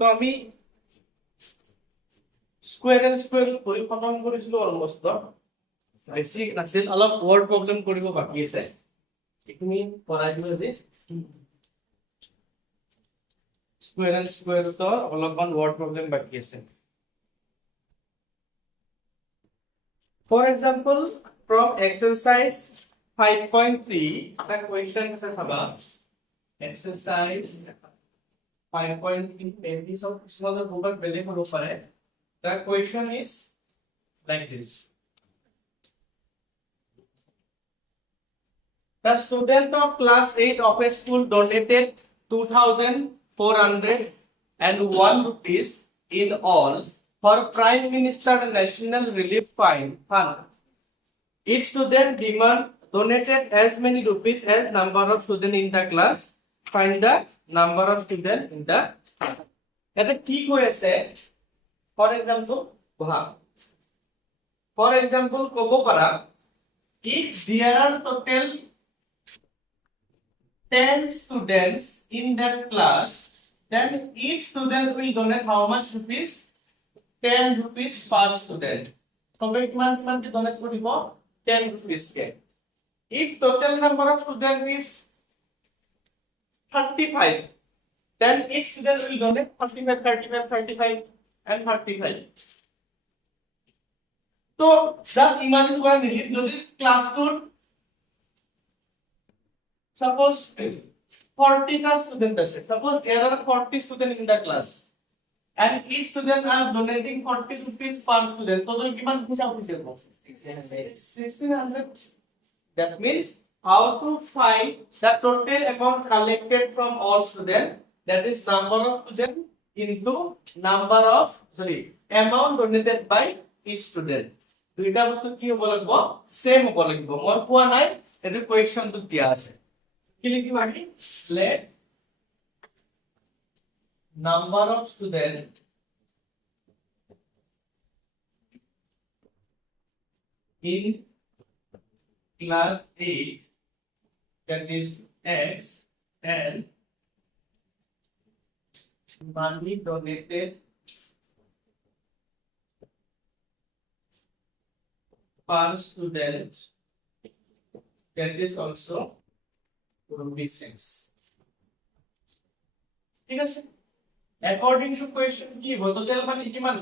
তো আমি square and square কৰি খতম কৰিছিলো অলমোষ্ট বেছি নাছিল অলপ ৱৰ্ড প্ৰব্লেম কৰিব বাকী আছে এইখিনি কৰাই দিও আজি স্কোয়াৰ এণ্ড স্কোয়াৰটো অলপমান ৱৰ্ড প্ৰব্লেম বাকী আছে For example, from exercise 5.3, the question is about exercise 5.3. This of smaller book below for pare. The question is like this: the student of class 8 of a school donated 2,401 rupees in all for Prime Minister National Relief Fund. Each student donated as many rupees as number of students in the class. Find the number of students in the class. That is key question. For example, kobo para if there are total 10 students in that class, then each student will donate how much rupees? 10 rupees per student. So, kiman donate koribo 10 rupees ke. If total number of students is 35, then each student will donate 35, 35, 35 and 35. So, just imagine one thing, যদি class 2 suppose 40 টা student আছে, suppose there are 40 students in the class. And each student are donating 40 rupees per student. Total kiman pisa pisa 1600. That means how to find the total amount collected from all students. That is number of students into amount donated by each student. দুইটা বস্তু কি হ'ব লাগিব same হ'ব লাগিব মই কোৱা নাই এটো কোৱেশ্চনটো দিয়া আছে কি লিখিম আমি let number of students in class 8 that is X and money donated per student that is also rupees 6 ঠিক আছে according to question কি total মানে কিমান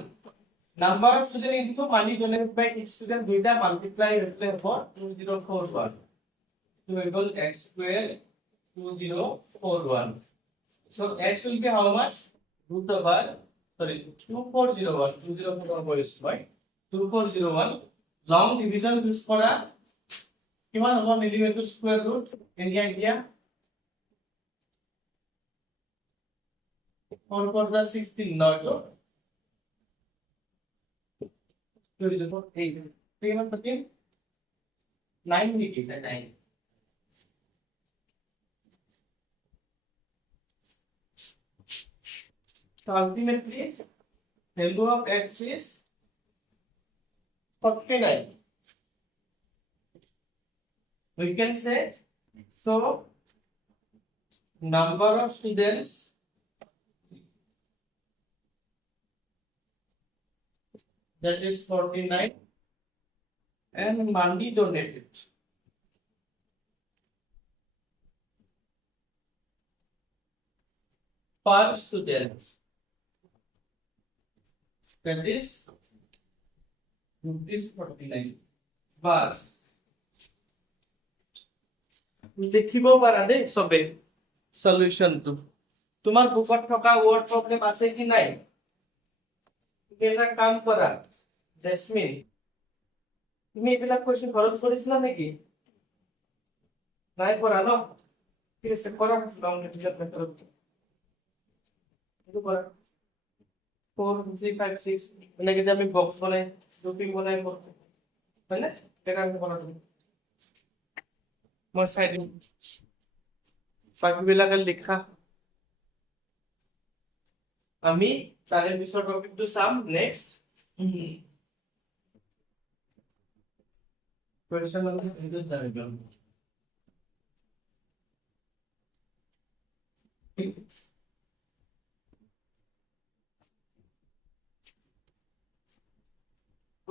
number of students into money donated by each student দুইটা multiply for 2041 to equal x square 2041 so x will be how much root over 2401 long division use করা কিমান হ'ব নিলিমিটেড square root India 4 4 16 নয় তো payment 9 weeks is 9 so ultimately value of x is 49 we can say so number of students that is 49 and money donated per student that is rupees 49 bas দেখিব পাৰা দে সবে সলিউশনটো তোমাৰ বুকত থকা ওয়ার্ড প্রবলেম আছে কি নাই এটা কাম করা জেসমিন তুমি এবিলাক কোশ্চেন সলভ কৰিছিলা নেকি নাই কৰা ন ঠিক আছে কৰা লং ডিভিজন মেথড এইটো কৰা 4 3 5 6 এনেকে যে আমি বক্স বনাই গ্ৰুপিং বনাই করতে হয় না এটা আমি কৰা তুমি মই চাই দিম বাকিবিলাকে লিখা আমি তাৰে পিছৰ টপিকটো চাম নেক্সট কোৱেশ্চন নম্বৰ এইটো জানিব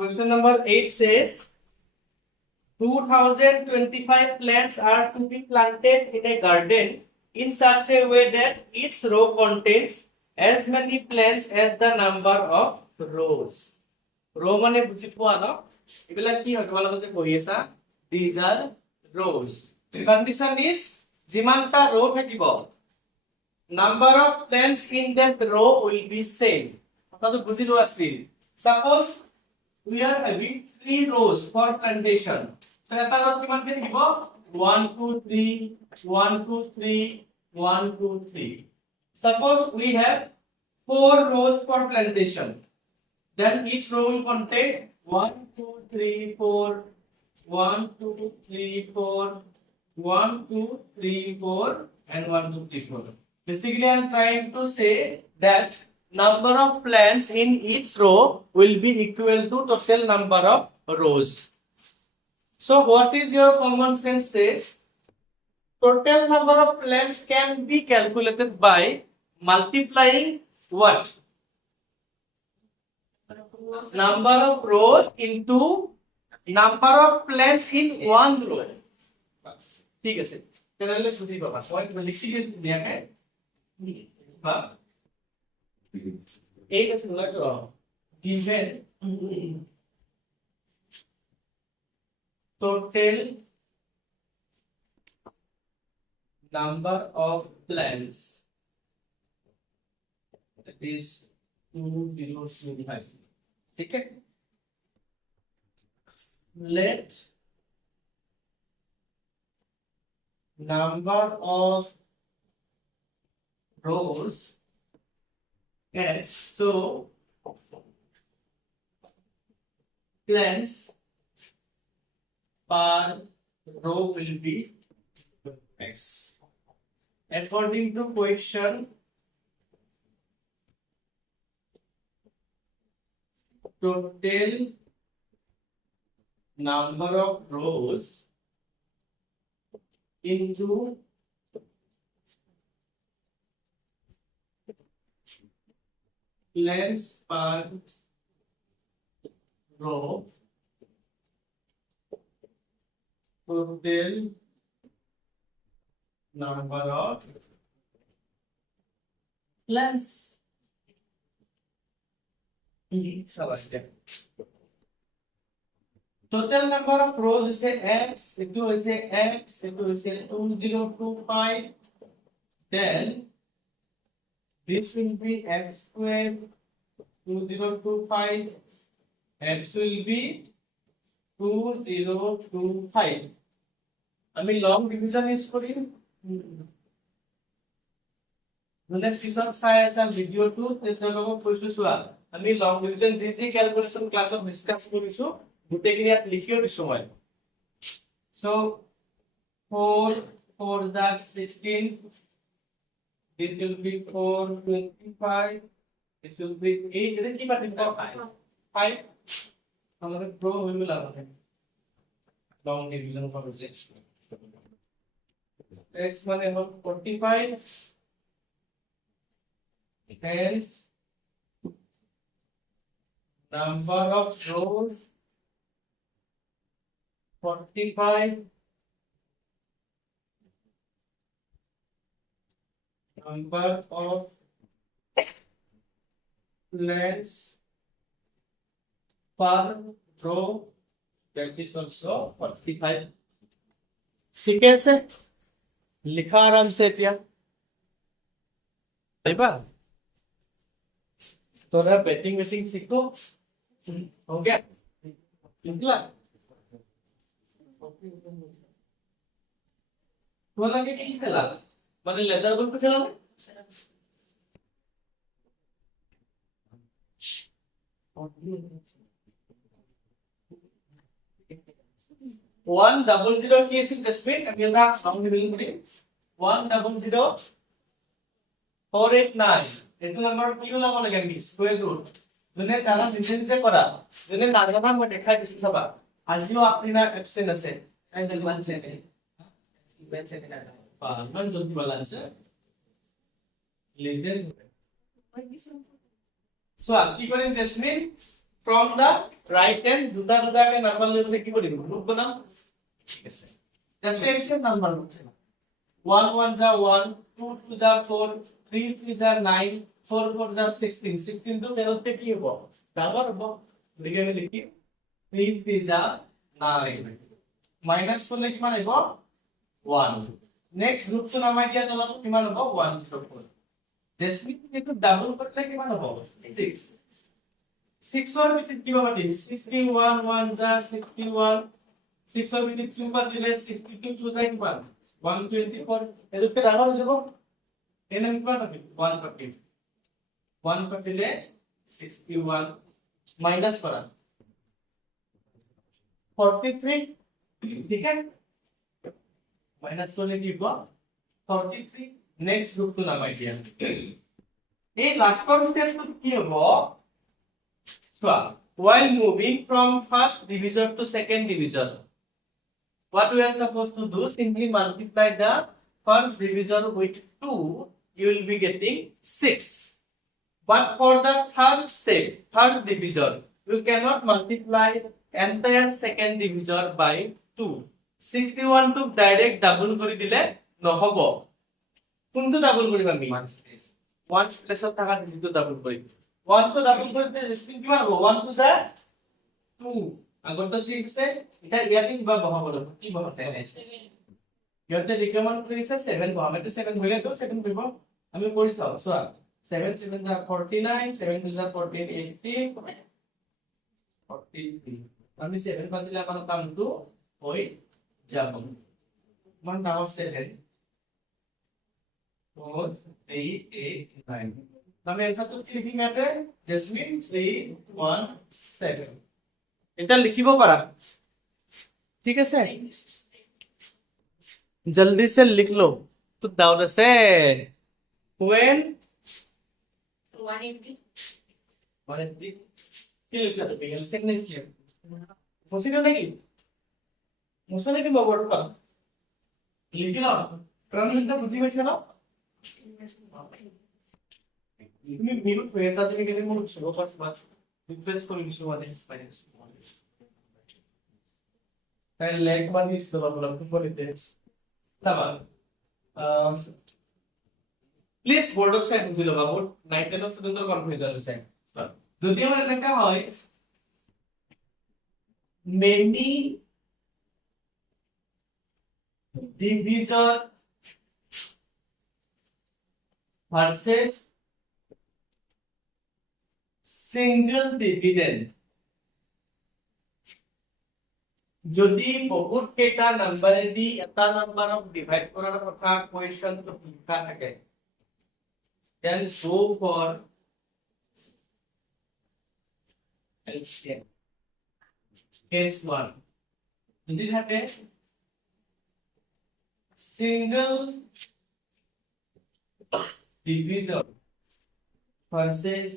Question number 8 says 2025 plants are to be planted in a garden in such a way that each row contains as many plants as the number of rows. Row মানে বুঝি পোৱা ন এবিলা কি হয় তোমালোকে যে পঢ়ি আছা these are rows. Condition is যিমানটা row থাকিব number of plants in that row will be same. কথাটো বুঝি লোৱা আছিল. Suppose we are having 3 rows for plantation. So এটা row কিমান কে থাকিব 1 2 3 1 2 3 1 2 3. Suppose we have 4 rows for plantation. Then each row will contain 1 2 3 4 1 2 3 4 1 2 3 4 and 1 2 3 4. Basically, I am trying to say that number of plants in each row will be equal to total number of rows. So, what is your common sense says? Total number of plants can be calculated by multiplying what? Number of rows into number of plants in one row. ঠিক আছে তাহলে বুঝি পাবা point লিখি দিছি দিয়াকে বা এই আছে লাগো given total number of plants that is 2025 ठीक है let number of rows as so plants per row will be x according to question total number of rows into plants per row total number of plants total number of rows is x equal to x equal to 2025 then this will be x squared 2025 x will be 2025 আমি long division use কৰিম মানে পিছত চাই আছা ভিডিওটো তেতিয়ালৈকে কৈছো চোৱা আমি লং ডিভিজন যি ক্যালকুলেশন ক্লাছত ডিসকাস কৰিছো গোটেইখিনি ইয়াত লিখিও দিছো মই so 4 4 is 16 this will be 425 this will be 8 এটা কি পাতিছো 5 আমাদের প্রো হইল লাগে লং ডিভিজন করতে x মানে হল 45 hence number of rows 45 number of plants per row that is also 45 ठीक है से लिखा आराम से क्या भाईबा थोड़ा बैटिंग सीखो हो गया निकला তোমার লাগে কি খেলা মানে লেদার বল খেলা না One double zero কি আছিল জেসমিন আমি এটা লং ডিভিজন করি 100489 এটো নাম্বার কি হলো মনে লাগে কি স্কয়ার রুট জনে জানা নিজে করা জনে না জানা মই দেখাই দিছো সবা আজিও আপনি না অ্যাবসেন্ট আছে এই যে বানছে বেঁচে না মান জলদি বালান্স লিজেন সো কি করেন jasmine from the right hand দুটা দুটাকে নাম্বার লৈ কি কৰিব গ্ৰুপ বনাম ঠিক আছে the same নাম্বার হচ্ছে 1 1 যা 1 2 2 যা 4 3 3 যা 9 4 4 যা 16 16 তো ফেরতে কি হবে ডাবল হবে লিখে আমি লিখি 3 3 যা 9 মাইনাস করলে কি মানে হবে 1 নেক্সট গ্রুপ তো নামাই দিয়া তলত কিমান হ'ব 104 জেসমিন একটু ডাবল করলে কিমান হ'ব 6 6 और ভিতৰত কি হ'ব দিম 61 1 যা 61 6 और ভিতৰত কি হ'ব দিলে 62 2 যা কিমান 124 এদুকে ডাবল হৈ যাব এনে কিমান হ'ব 140 140 ले 61 माइनस करा 43 ठीक है माइनस करले কি হ'ব 43 नेक्स्ट ग्रुप তো নামাই দিয়া এই লাস্ট স্টেপ কি হ'ব So, while moving from first divisor to second divisor, what we are supposed to do? Simply multiply the first divisor with 2, you will be getting 6. But for the third step, third divisor, you cannot multiply entire second divisor by 2. 61 to direct double kori dile nohobo. Kuntu double kori ami? One place of thaka digit double kori. 1 to double করতে speed কি মারবো 1 to যা 2 আগত তো 6 আছে এটা ইয়াতে কিবা বহাব লাগিব কি বহাতে আছে ইয়াতে রিকমেন্ড কৰিছে 7 বহাম এটা 7 হইলে তো 7 কৰিব আমি কৰি চাও সোৱা 7 7 যা 49 7 2 যা 14 80 43 আমি 7 বাদ দিলে আমাৰ কামটো হৈ যাব মান নাও 7 4 3 8 9 আমি आंसर তো লিখিম ইয়াতে জেসমিন 317 এটা লিখিব পারা ঠিক আছে जल्दी से लिख लो तो डाउट আছে when 180 কি লিখা তো বিগল সেক নেই কি মুছিলো নাকি মুছলে কি বড়টা লিখি নাও প্রাণীটা বুঝি পাইছ না তুমি মিনিট পেছা তুমি কেনে মোৰ সব পাস বাত রিপ্লেস কৰি দিছো মানে ফাইনান্স তাই লেগ মান দিছ তো বাবু লক্ষ্য করে দেখ সাবা please board of side বুঝিলো Babu 9 10 স্টুডেন্টৰ confusion আছে যদি আমাৰ এনেকা হয় many division versus single dividend যদি বহুত কেইটা নাম্বাৰেদি এটা নাম্বাৰক ডিভাইড কৰাৰ কথা কোৱেশ্চনটো লিখা থাকে then go for LCM case 1 যদি থাকে single division versus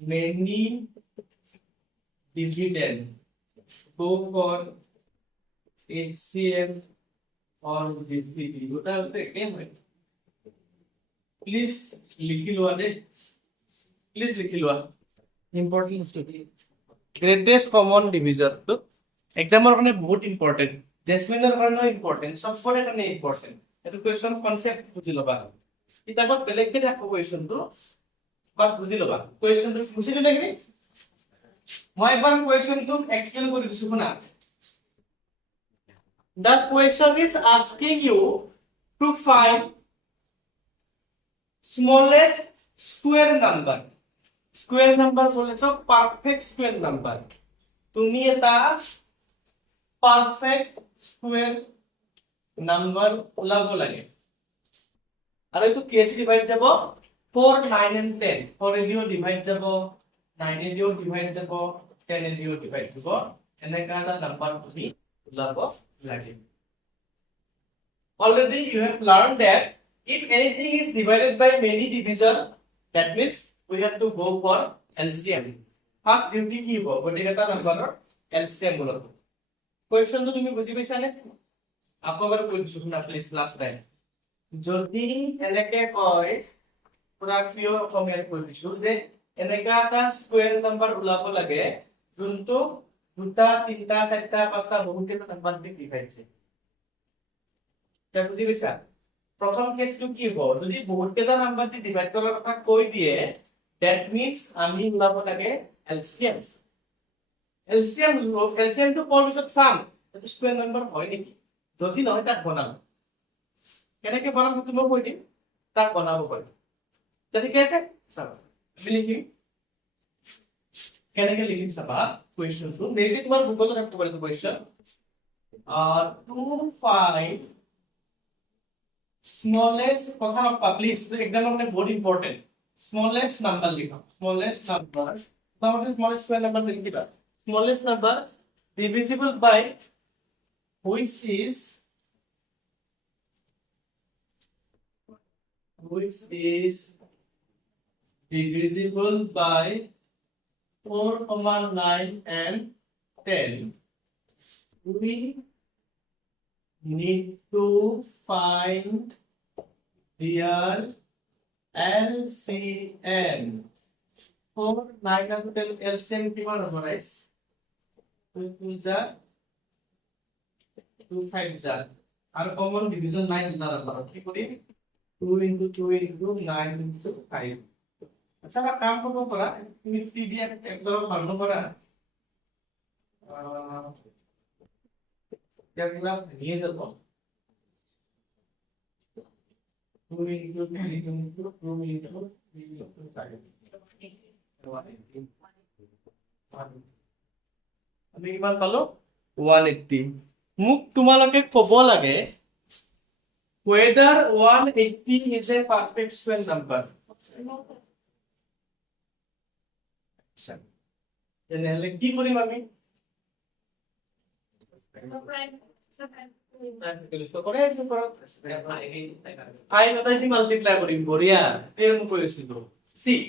many dividend go for HCM or BCD ওটা হচ্ছে কেন হয় প্লিজ লিখি লোৱা দে প্লিজ লিখি লোৱা important study greatest common division তো এক্সামৰ কাৰণে বহুত ইম্পৰ্টেন্ট জেসমিনৰ কাৰণে ইম্পৰ্টেন্ট সবৰে কাৰণে ইম্পৰ্টেন্ট এটো কোৱেশ্চন কনসেপ্ট বুজি লবা কিতাপত বেলেগকে দেখো কোৱেশ্চনটো বাট বুজি লবা কোৱেশ্চনটো বুজিলে নেকি মই এবাৰ কোৱেশ্চনটো এক্সপ্লেইন কৰি দিছো শুনা the question is asking you to find smallest square number বলে তো পারফেক্ট স্কয়ার নাম্বার তুমি এটা পারফেক্ট স্কয়ার নাম্বার ওলাব লাগে আর এই তো কে ডিভাইড যাব 4 9 and 10 4 এদিও ডিভাইড যাব 9 এদিও ডিভাইড যাব 10 এদিও ডিভাইড যাব এনেকা এটা নাম্বার তুমি ওলাব লাগে already you have learned that if anything is divided by many division that means we have to go for LCM first duty কি হ'ব গটিকাটা নাম্বাৰৰ LCM বলতো কোৱেশ্চন তো তুমি বুজি পাইছা নে আকবাৰ কৈছো শুনা প্লিজ লাষ্ট টাইম যদি এনেকে কয় পুৰা ক্লিয়াৰ অসমীয়াত কৈ দিছো যে এনেকা এটা স্কয়াৰ নাম্বাৰ ওলাব লাগে যোনটো দুটা তিনটা চাৰিটা পাঁচটা বহুত কেইটা নাম্বাৰ দি ডিভাইড আছে এটা বুজি পাইছা প্ৰথম কেছটো কি হ'ব যদি বহুত কেইটা নাম্বাৰ দি ডিভাইড কৰাৰ কথা কৈ দিয়ে that means আমি ওলাব লাগে LCM LCM টো পৰ পিছত চাম এটো স্কয়াৰ নাম্বাৰ হয় নেকি যদি নহয় তাক বনাম কেনেকৈ বনাম সেইটো মই কৈ দিম তাক বনাব পাৰি ঠিক আছে চাবা আমি লিখিম কেনেকৈ লিখিম চাবা কোৱেশ্চনটো মেবি তোমাৰ গুগলত ৰাখিব পাৰিবা কোৱেশ্চন to find smallest কথা নকবা প্লিজ এক্সামৰ কাৰণে বহুত ইম্পৰ্টেন্ট smallest number লিখা smallest number তোমাকে smallest square number লিখিবা smallest number divisible by which is divisible by 4, 9 and 10 we need to find their LCM 4, 9 and 10 LCM কিমান হ'ব guys 2 যা 2 5 যা আৰু কমন ডিভিজন 9 না ৰাখবা কি কৰিম 2 into 2 into 9 into 5 আচ্ছা এটা কাম কৰিব পাৰা তুমি পিডিএফ একদম ভালো পাৰা ইয়াকলা নিয়ে যাব 2 into 3 into 2 into 3 into 5 আমি কিমান পালো 180 মোক তোমালোকে ক'ব লাগে whether 180 is a perfect square number তেনেহলে কি কৰিম আমি মাল্টিপ্লাই কৰিম বঢ়িয়া see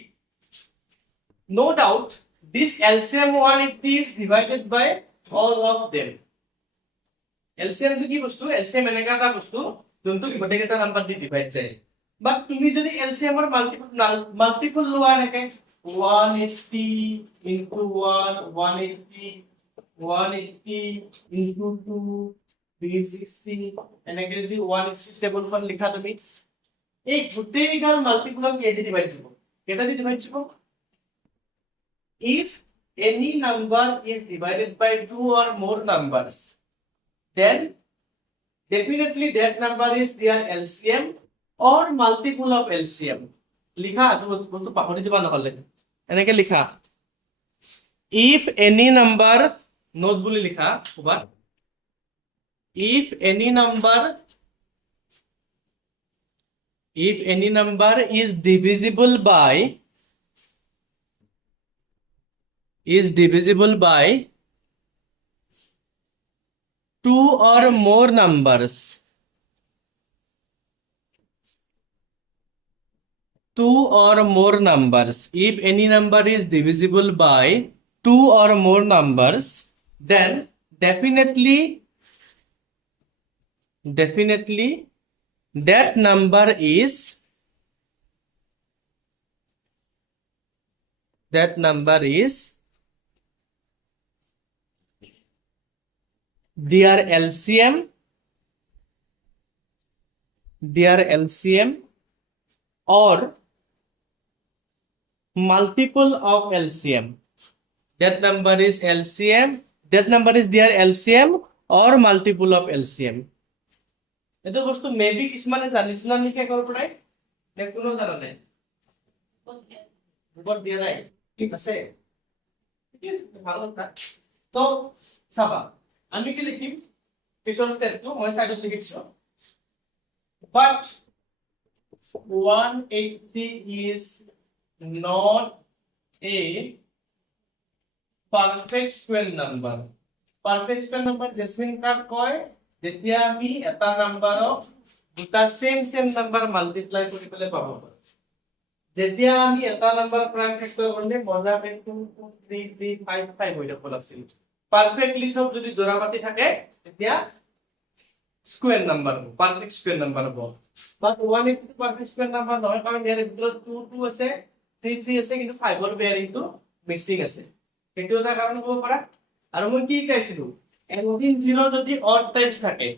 no doubt this LCM 180 is divided by all of them LCM কি বস্তু LCM এনেকা এটা বস্তু যোনটো গোটেইকেইটা নাম্বাৰ দি ডিভাইড যায় বাট তুমি যদি LCM ৰ মাল্টিপল লোৱা এনেকে 180 into 1 180 180 into 2 360 এনেকে যদি 180 টেবুলখন লিখা তুমি এই গোটেইকেইটাৰ মাল্টিপলক কেদি ডিভাইড হ'ব কেটা দি ডিভাইড হ'ব if any number is divided by two or more numbers then definitely that number is their LCM or multiple of LCM লিখা বস্তু পাহৰি যাবা নহলে এনেকে লিখা if any number নোট বুলি লিখা হবা if any number is divisible by 2 or more numbers 2 or more numbers if any number is divisible by 2 or more numbers then definitely that number is their LCM or multiple of LCM that number is their LCM or multiple of LCM এটো বস্তু maybe কিছুমানে জানিছিল নেকি আগৰ পৰাই নে কোনো জানা নাই বুকত দিয়া নাই ঠিক আছে ভালো কথা তো চাবা আমি কি লিখিম পিছৰ স্টেপটো মই সাইডত লিখিছো but 180 is not a perfect square number jasmine কাক কয় যেতিয়া আমি এটা নাম্বাৰক দুটা সেম নাম্বাৰ মাল্টিপ্লাই কৰি পেলাই পাব পাৰো যেতিয়া আমি এটা নাম্বাৰ প্ৰাইম ফেক্টৰ কৰিলে মজা পে 2 2 3 3 5 5 হৈ যাব আছিল পারফেক্টলি সব যদি জোড়াপাতি থাকে তেতিয়া স্কয়ার নাম্বার হ'ব পারফেক্ট স্কয়ার নাম্বার হ'ব বাট 180 পারফেক্ট স্কয়ার নাম্বার নহয় কাৰণ ইয়াৰ ভিতৰত 2 2 আছে 3 আছে কিন্তু 5 ৰ বেয়াৰিংটো মিসিং আছে সেইটো এটা কাৰণ হ'ব পাৰা আৰু মই কি কৈছিলো এন্ডিং 0 যদি অড টাইমছ থাকে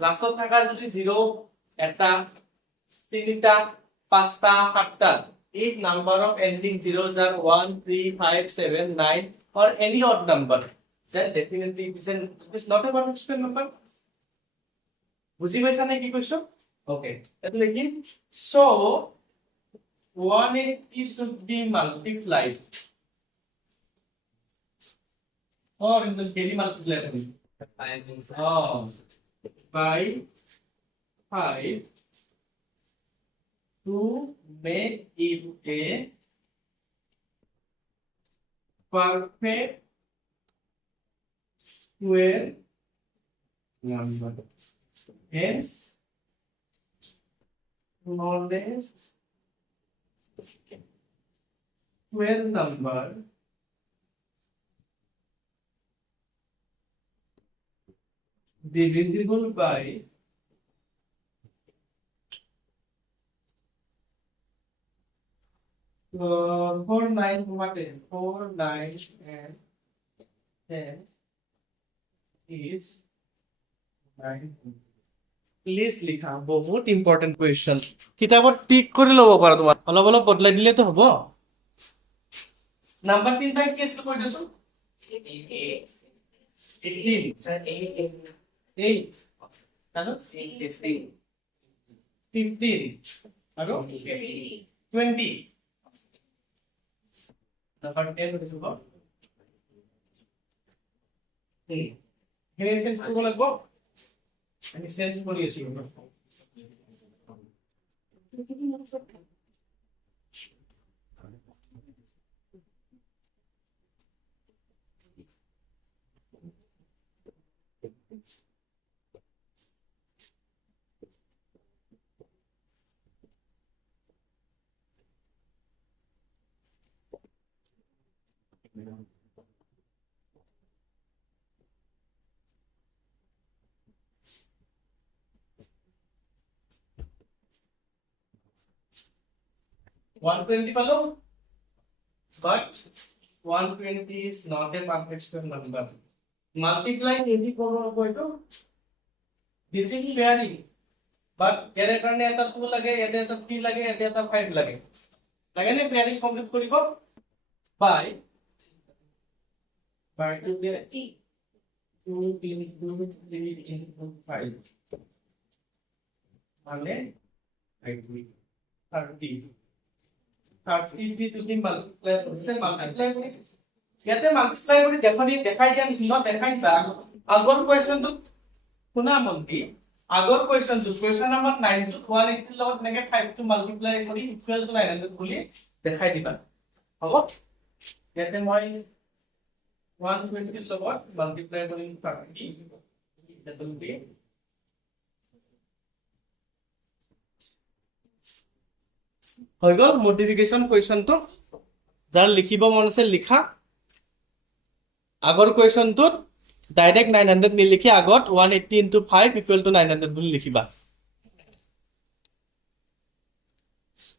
লাষ্টত থাকা যদি 0 এটা তিনিটা পাঁচটা সাতটা if number of ending zeros are 1 3 5 7 9 or any odd number then definitely it is not a perfect square number বুজি পাইছা নে কি কৈছো okay એટલે কি so 180 should be multiplied or in the daily multiply by 5 to make it a perfect square number. Hence, knowledge square number divisible by 4 9 what is 4 9 and 10 is 9 please লিখা বহুত important question কিতাবত tick কৰি ল'ব পাৰা তোমাৰ অলপ অলপ বদলাই দিলে তো হ'ব নাম্বার 3 টা কি আছিল কৈ দিছো 18 8 তানো 15 আৰু 20 নাম্বার 10 কৈ দিছো হেৰি সেন্স কৰিব লাগিব আমি সেন্স কৰি আছো 120 পালো but 120 is not a perfect square number multiply এদি কোন কইতো this is pairing but এর কারণে এটা 2 লাগে এটা 3 লাগে এটা 5 লাগে লাগে না pairing কমপ্লিট করিব by 2 দিয়ে 2 3 2 3 into 5 মানে 30 30 भी তুমি মাল্টিপ্লাই করতে মাল্টিপ্লাই করি ইয়াতে মাল্টিপ্লাই কৰি দেখাই দিয়া নিচিনা দেখাই বা আগৰ কোৱেশ্চনটো শুনা মন্তি আগৰ কোৱেশ্চনটো কোৱেশ্চন নম্বৰ 9 টু 180 লগত নেকে 5 টু মাল্টিপ্লাই কৰি ইকুৱেল টু 900 বুলি দেখাই দিবা হ'ব ইয়াতে মই 120 লগত মাল্টিপ্লাই কৰি 30 এটা তুমি হৈ গল মডিফিকেশন কোৱেশ্চনটো যাৰ লিখিব মন আছে লিখা আগৰ কোৱেশ্চনটো ডাইৰেক্ট 900 নিলিখি আগত 180 into 5 equal to 900 বুলি লিখিবা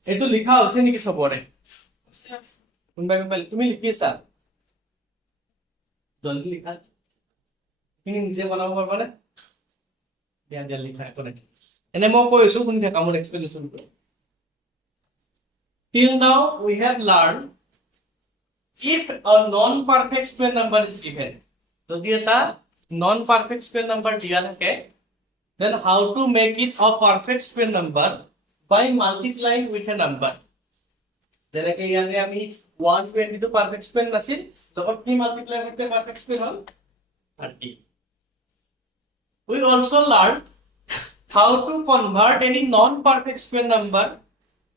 এটো লিখা হৈছে নেকি সবৰে কোনবা তুমি লিখিছা জলদি লিখা তুমি নিজে বনাব পাৰবা নে দিয়া লিখা কৰে এনে মই কৈছো কোন কামৰ এক্সপ্লেনেশন কৰি Till now, we have learned if a non-perfect square number is given. So, the non-perfect square number given, then how to make it a perfect square number by multiplying with a number. Then again, 120 to perfect square nasil. So, what we multiply with the perfect square? 30. We also learned how to convert any non-perfect square number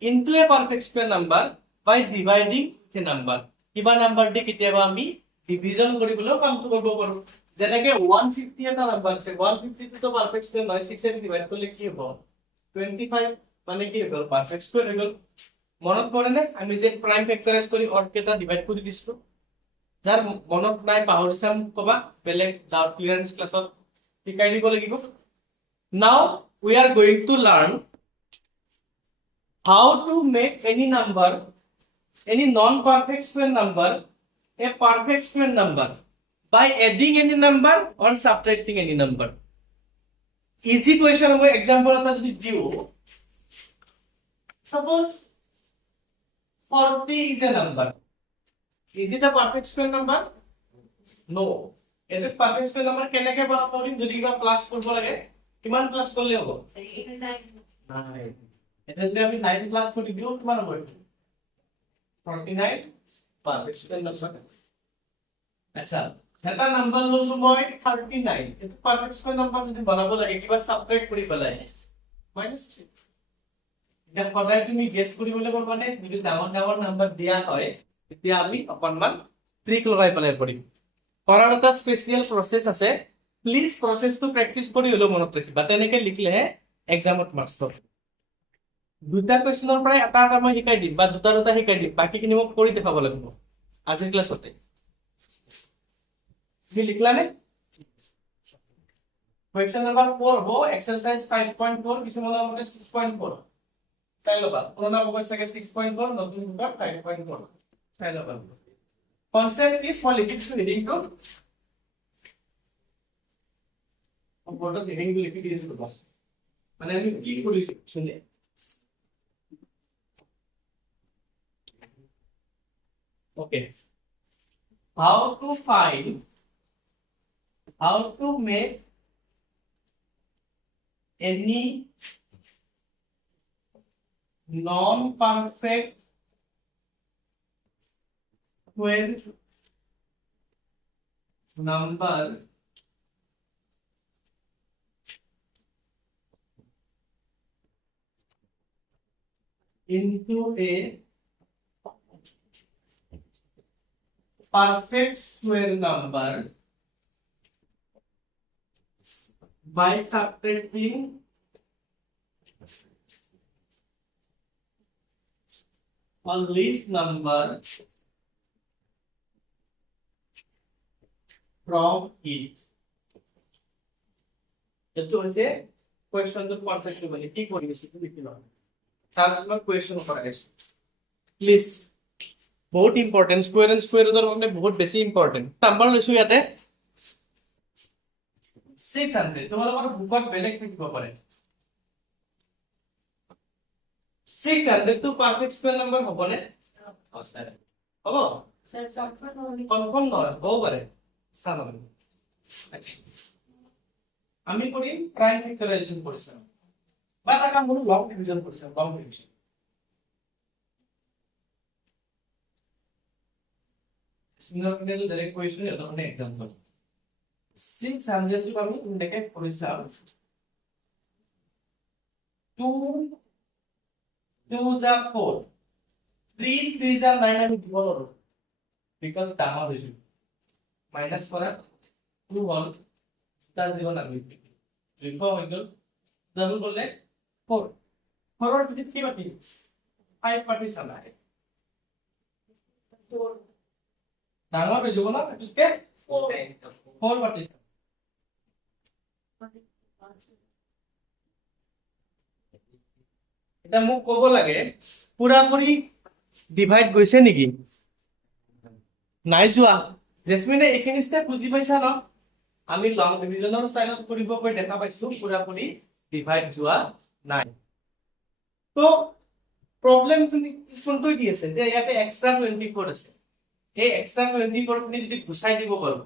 into a perfect square number by dividing the number কিবা number the কিতিয়াবা আমি division কৰিবলৈও কামটো কৰিব পাৰো যেনেকৈ 150 এটা number আছে 150 তো পারফেক্ট স্কয়ার নয় 6 এ ডিভাইড করলে কি হ'ব 25 মানে কি হ'ব পারফেক্ট স্কয়ার হৈ গল মনত পৰে নে আমি যে প্ৰাইম ফেক্টৰাইজ কৰি অড কেটা ডিভাইড কৰি দিছো যাৰ মনত নাই পাহৰিছাম কবা বেলেগ ডাউট ক্লিয়ারেন্স ক্লাছত শিকাই দিব লাগিব নাও we are going to learn how to make any number any non-perfect square number a perfect square number by adding any number or subtracting any number. Easy question hobo example eta jodi diu, suppose 40 is a number. Is it a perfect square number? No. It is perfect square number keneke bana parim jodi kiba plus korbo lage kiman plus korle hobo 9. Eta jodi ami 9 plus kori diu kiman hobo 49 perfect square number. আচ্ছা এটা number ললো মই 39 এটা perfect square number যদি বানাবো লাগে কিবা subtract কৰি পেলাই -3 এটা সদায় তুমি গেস কৰিবলৈ পারবা নে যদি ডাঙৰ ডাঙৰ নাম্বার দিয়া হয় তেতিয়া আমি অকনমান ট্ৰিক লগাই পেলাই কৰিম কৰাৰ এটা স্পেশাল প্ৰসেস আছে প্লিজ প্ৰসেসটো প্ৰ্যাকটিস কৰি হলো মনত ৰাখিবা তেনেকে লিখলেহে এক্সামত মাৰ্কস পাব দুটা কোৱেশ্চনৰ পৰা এটা এটা মই শিকাই দিম বা দুটা দুটা শিকাই দিম বাকিখিনি মোক কৰি দেখাব লাগিব আজিৰ ক্লাছতে ये लिखला ने क्वेश्चन नंबर 4 हो एक्सरसाइज 5.4 किसी मोला मते 6.4 চাই লবা পুরোনা বগৈ সাকে 6.4 নতুন বগৈ 5.4 চাই লবা কনসেপ্ট ইজ ফর লিখিছো হেডিং টু বড় হেডিং টু লিখি দিছো বাস মানে আমি কি কৰিছো শুনে ওকে how to make any non-perfect square number into a perfect square number by subtracting a least number from it. এটো হইছে কোয়েশ্চনটোৰ কনসেপ্ট মানে কি কৰি আছে তুমি লিখি লও তাছৰ কোয়েশ্চন কৰাইছো প্লিজ বহুত ইম্পৰ্টেন্ট স্কয়াৰ এন্ড স্কয়াৰ ৰুটৰ কাৰণে বহুত বেছি ইম্পৰ্টেন্ট নাম্বাৰ লৈছো ইয়াতে 600 তোমালোকৰ বুকত বেলেগ থাকিব পাৰে 600 to perfect square number হবনে হ'ব স্যার কনফার্ম নয় হ'ব পাৰে সামনে আচ্ছা আমি করি প্রাইম ফ্যাক্টরাইজেশন কৰিছিলাম বা এটা কাম কৰো লং ডিভিজন কৰিছিলাম long division similar direct question এটা মানে एग्जांपल 600 টো আমি ইন্ডিকেট কৰিছাম 2 2 যা 4 3 3 যা 9 আমি দিব নোৱাৰো বিকজ ডাঙৰ হৈছে মাইনাস কৰা 2 হল তা 0 নামি লিখো হৈ গল ডাবল করলে 4 4 এর ভিতরে কি বাকি 5 পার্টি চালায় 4 ডাঙৰ হৈ যাব না এটকে 4 পার্টি এটা মোক কব লাগে পুরা পুরি ডিভাইড গৈছে নেকি নাই যোৱা জেসমিনে এখিনি স্টেপ বুজি পাইছা ন আমি লং ডিভিজনৰ স্টাইলত কৰিব কৈ দেখা পাইছো পুরা পুরি ডিভাইড যোৱা নাই তো প্রবলেম কোনটো দি আছে যে ইয়াতে এক্সট্রা 24 আছে এই এক্সট্রা 24 খিনি যদি গুছাই দিব পাৰো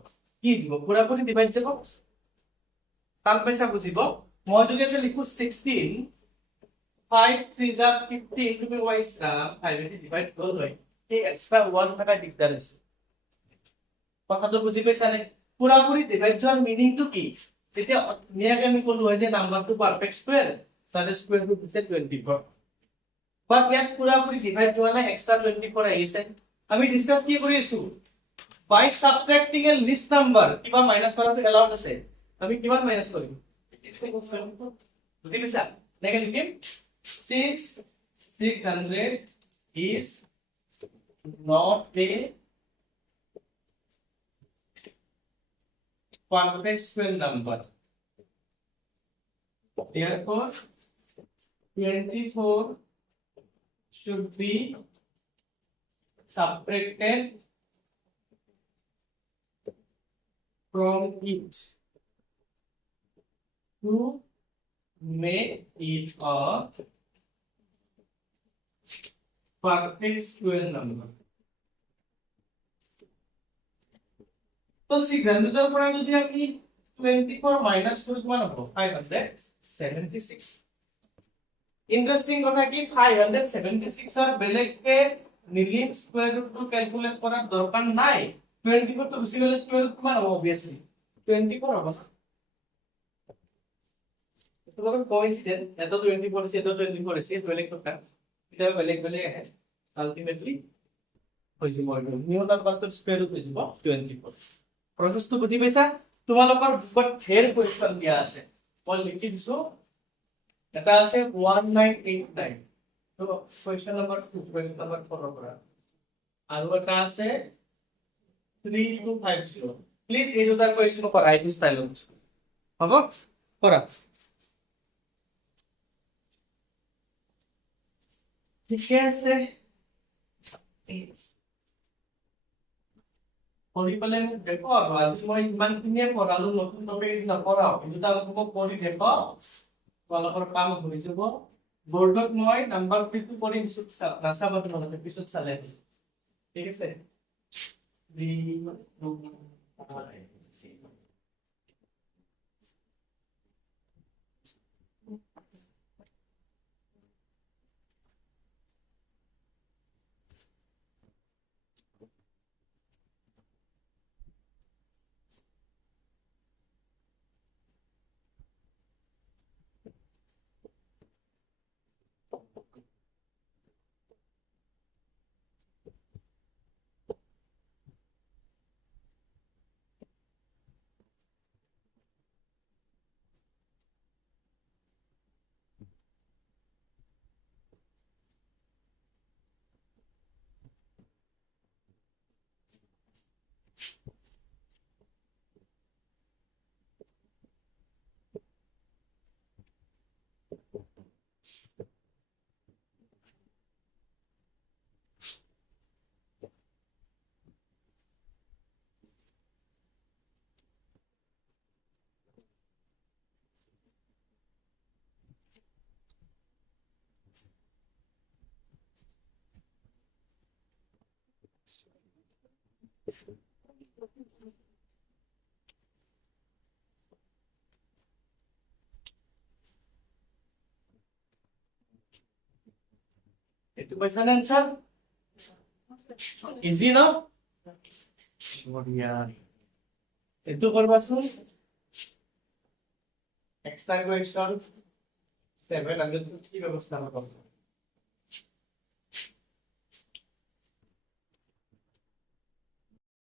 কি দিব পুরা পুরি ডিভাইড যাব তার পয়সা বুঝিব মই যদি এটা লিখো 16 5 3 যা 15 তুমি ওয়াইস 5 এ ডিভাইড করল হয় এই এক্সট্রা 1 টাকা দিগদার আছে কথাটো বুঝি পাইছা নে পুরা পুরি ডিভাইড যোৱাৰ মিনিংটো কি তেতিয়া নিয়াকে আমি কলো হয় যে নাম্বাৰটো পারফেক্ট স্কয়ার তার স্কয়ার রুট হচ্ছে 24 বাট ইয়াত পুরা পুরি ডিভাইড যোৱা নাই এক্সট্রা 24 আহিছে আমি ডিসকাস কি কৰি আছো বাই সাবট্রাক্টিং এ লিস্ট নাম্বার কিবা মাইনাস কৰাটো এলাউড আছে আমি কিমান মাইনাস কৰিম বুজি পাইছা নেকে লিখিম 600 is not a perfect square number. Therefore, 24 should be subtracted from it to make it a perfect square number. তো 600 পৰা যদি আমি 24 মাইনাস কৰো কিমান হ'ব 576 ইন্টারেস্টিং কথা কি 576 এর বেলেগকে নিলিম স্কয়ার রুট টু ক্যালকুলেট করার দরকার নাই 24 তো গুছি গলে স্কয়ার রুট কিমান হ'ব obviously 24 হ'ব না তো বলুন কোইন্সিডেন্ট এত 24 আছে এত 24 আছে বেলেগ কথা এটা বেলেগ বেলেগ আছে আলটিমেটলি হৈ যাব নিউটন বাতৰ স্কয়ার রুট হৈ যাব 24 প্রসেসটো বুজি পাইছা তোমালোকৰ বুকত ঢেৰ কোৱেশ্চন দিয়া আছে মই লিখি দিছো এটা আছে 1989 তো কোৱেশ্চন নম্বৰ 2 কোৱেশ্চন নম্বৰ 4 পৰা আৰু এটা আছে 3250 প্লিজ এই দুটা কোৱেশ্চন কৰা আইডি ষ্টাইলত হ'ব কৰা ঠিক আছে পঢ়ি পেলাই মোক দেখো আৰু আজি মই ইমানখিনিয়ে পঢ়ালো নতুন টপিক নপঢ়াও কিন্তু তোমালোকক পঢ়ি দেখো তোমালোকৰ কাম হৈ যাব বৰ্ডত মই নাম্বাৰ প্ৰিন্ট কৰিম নাচাবা তোমালোকে পিছত চালে ঠিক আছে 3 2 5 6 itu question answer easy no বঢ়িয়া এটো করবাছুন এক্সট্রা কোয়েশ্চন 700 কি ব্যবস্থা করব